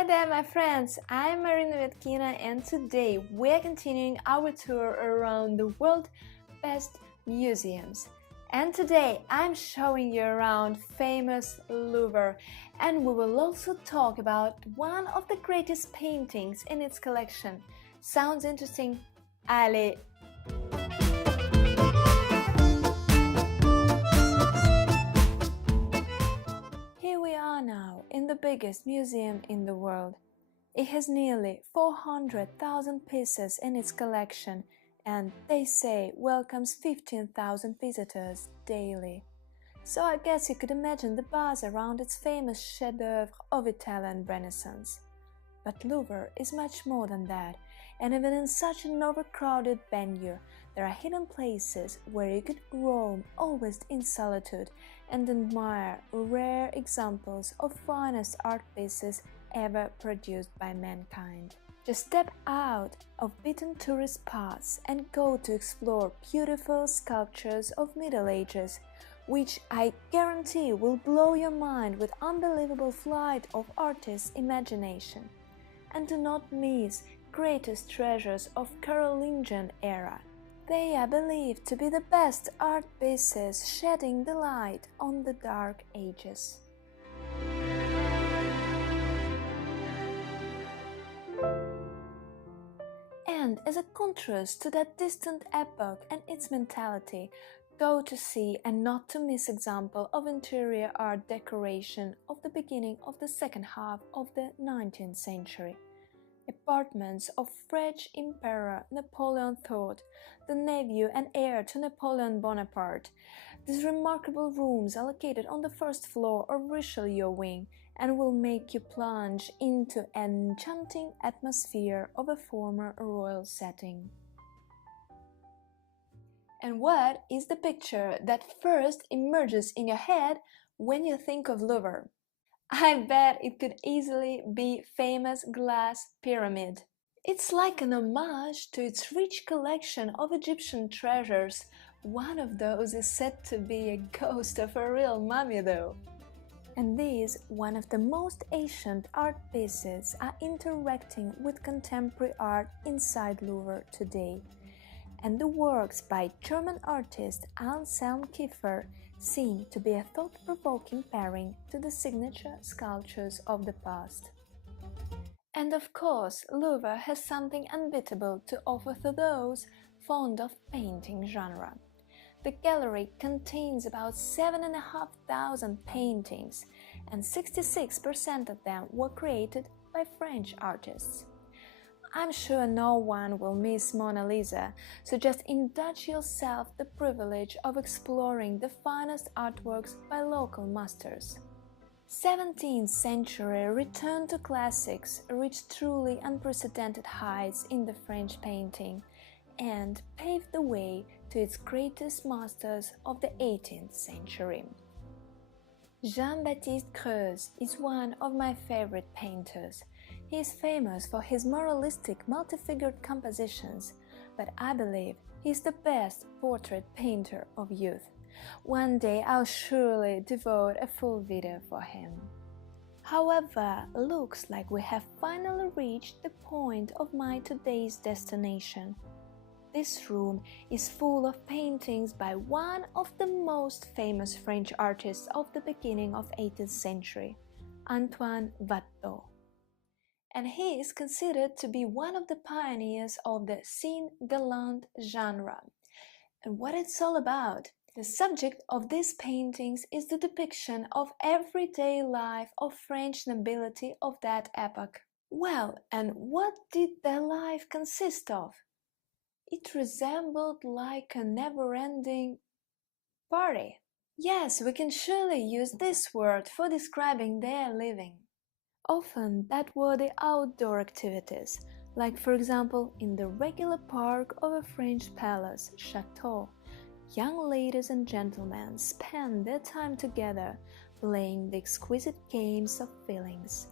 Hi there, my friends! I'm Marina Viatkina, and today we're continuing our tour around the world's best museums. And today I'm showing you around famous Louvre, and we will also talk about one of the greatest paintings in its collection. Sounds interesting? Allez! Here we are now in the biggest museum in the world. It has nearly 400,000 pieces in its collection and, they say, welcomes 15,000 visitors daily. So I guess you could imagine the buzz around its famous chef-d'œuvre of Italian Renaissance. But Louvre is much more than that, and even in such an overcrowded venue, there are hidden places where you could roam always in solitude and admire rare examples of finest art pieces ever produced by mankind. Just step out of beaten tourist paths and go to explore beautiful sculptures of Middle Ages, which I guarantee will blow your mind with unbelievable flight of artists' imagination. And do not miss greatest treasures of Carolingian era. They are believed to be the best art pieces shedding the light on the Dark Ages. And as a contrast to that distant epoch and its mentality, go to see and not to miss example of interior art decoration of the beginning of the second half of the 19th century. Apartments of French Emperor Napoleon III, the nephew and heir to Napoleon Bonaparte. These remarkable rooms are located on the first floor of Richelieu wing and will make you plunge into an enchanting atmosphere of a former royal setting. And what is the picture that first emerges in your head when you think of Louvre? I bet it could easily be famous glass pyramid. It's like an homage to its rich collection of Egyptian treasures. One of those is said to be a ghost of a real mummy though. And these, one of the most ancient art pieces, are interacting with contemporary art inside Louvre today. And the works by German artist Anselm Kiefer seem to be a thought-provoking pairing to the signature sculptures of the past. And of course, Louvre has something unbeatable to offer to those fond of painting genre. The gallery contains about 7,500 paintings, and 66% of them were created by French artists. I'm sure no one will miss Mona Lisa, so just indulge yourself the privilege of exploring the finest artworks by local masters. 17th century return to classics reached truly unprecedented heights in the French painting and paved the way to its greatest masters of the 18th century. Jean-Baptiste Greuze is one of my favorite painters. He is famous for his moralistic multi-figured compositions, but I believe he is the best portrait painter of youth. One day I'll surely devote a full video for him. However, looks like we have finally reached the point of my today's destination. This room is full of paintings by one of the most famous French artists of the beginning of 18th century, Antoine Watteau. And he is considered to be one of the pioneers of the scene galante genre. And what it's all about? The subject of these paintings is the depiction of everyday life of French nobility of that epoch. Well, and what did their life consist of? It resembled like a never-ending party. Yes, we can surely use this word for describing their living. Often that were the outdoor activities, like for example in the regular park of a French palace, chateau. Young ladies and gentlemen spend their time together, playing the exquisite games of feelings.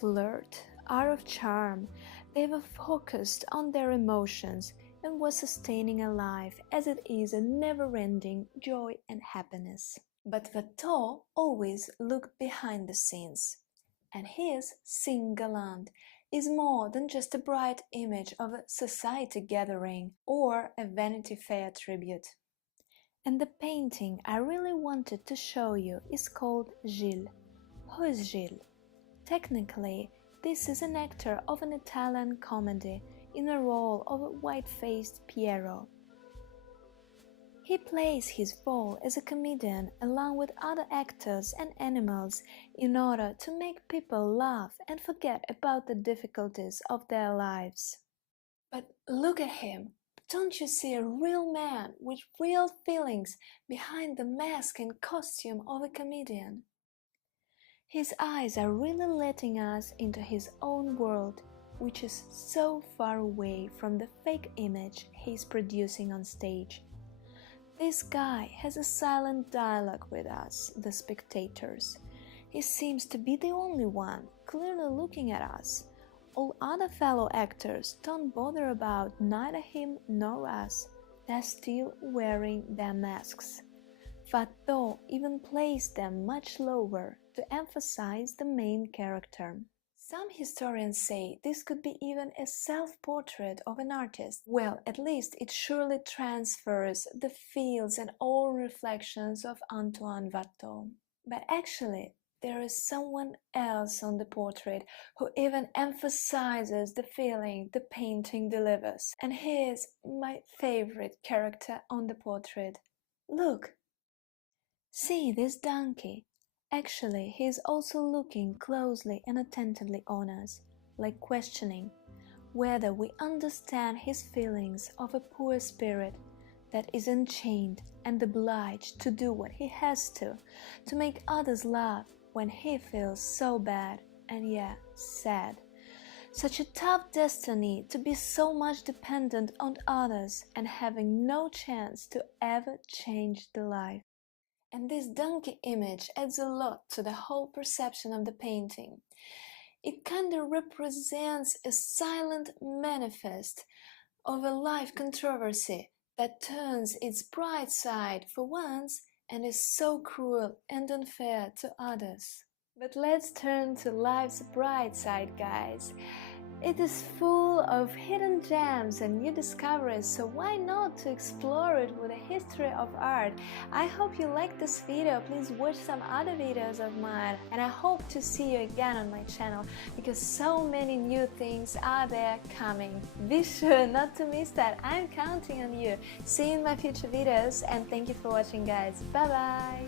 Flirt, art of charm, they were focused on their emotions and were sustaining a life as it is a never-ending joy and happiness. But Watteau always looked behind the scenes. and his Sing Galant is more than just a bright image of a society gathering or a Vanity Fair tribute. And the painting I really wanted to show you is called Gilles. Who is Gilles? Technically, this is an actor of an Italian comedy in a role of a white-faced Piero. He plays his role as a comedian along with other actors and animals in order to make people laugh and forget about the difficulties of their lives. But look at him! Don't you see a real man with real feelings behind the mask and costume of a comedian? His eyes are really letting us into his own world, which is so far away from the fake image he's producing on stage. This guy has a silent dialogue with us, the spectators. He seems to be the only one clearly looking at us. All other fellow actors don't bother about neither him nor us. They're still wearing their masks. Watteau even placed them much lower to emphasize the main character. Some historians say this could be even a self-portrait of an artist. Well, at least it surely transfers the feels and all reflections of Antoine Watteau. But actually, there is someone else on the portrait who even emphasizes the feeling the painting delivers. And he is my favorite character on the portrait. Look! See this donkey? Actually, he is also looking closely and attentively on us, like questioning whether we understand his feelings of a poor spirit that is enchained and obliged to do what he has to make others laugh when he feels so bad and sad. Such a tough destiny to be so much dependent on others and having no chance to ever change the life. And this donkey image adds a lot to the whole perception of the painting. It kinda represents a silent manifest of a life controversy that turns its bright side for once and is so cruel and unfair to others. But let's turn to life's bright side, guys. It is full of hidden gems and new discoveries, so why not to explore it with a history of art? I hope you liked this video. Please watch some other videos of mine, and I hope to see you again on my channel because so many new things are there coming. Be sure not to miss that. I'm counting on you. See you in my future videos, and thank you for watching, guys. Bye bye.